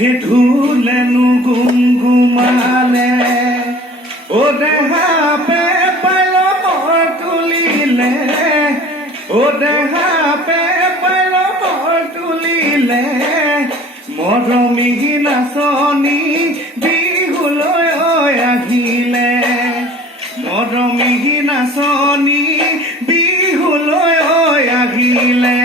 ধুলেনো গুমগুমালে ও দেহা পে পাইলৰ তুলিলে ও দেহা পে পাইলৰ তুলিলে মৰমী নাচনী বিহুলৈ আহিলে মৰমী নাচনী বিহুলৈ আহিলে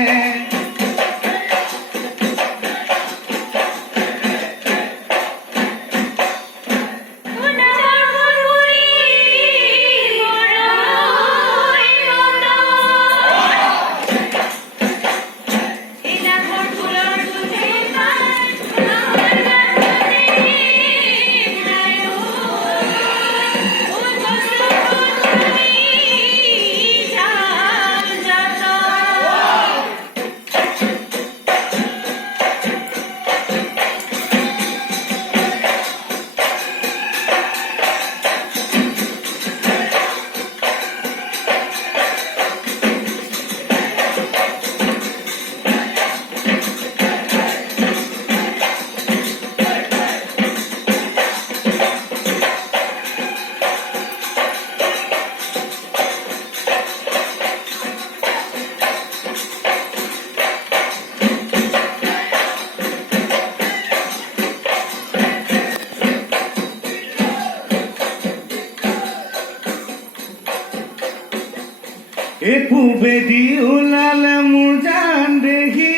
পূবেদি ওলালে মোৰ জান দেহি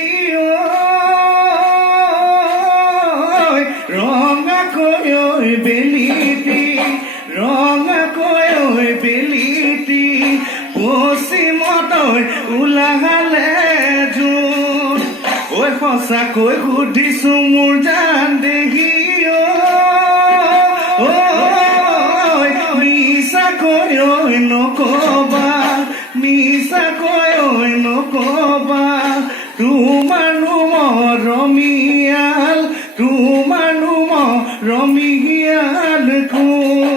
ৰঙাকৈ বেলিটি ৰঙাকৈ বেলিটি পশ্চিমত ওলালে জোন ঐ সঁচাকৈ সুধিছো মোৰ জান দেহি মিছাকৈ নকবা মিছাকৈ নকবা তোমাৰো মৰমীয়াল তোমাৰো মৰমীয়াল কোন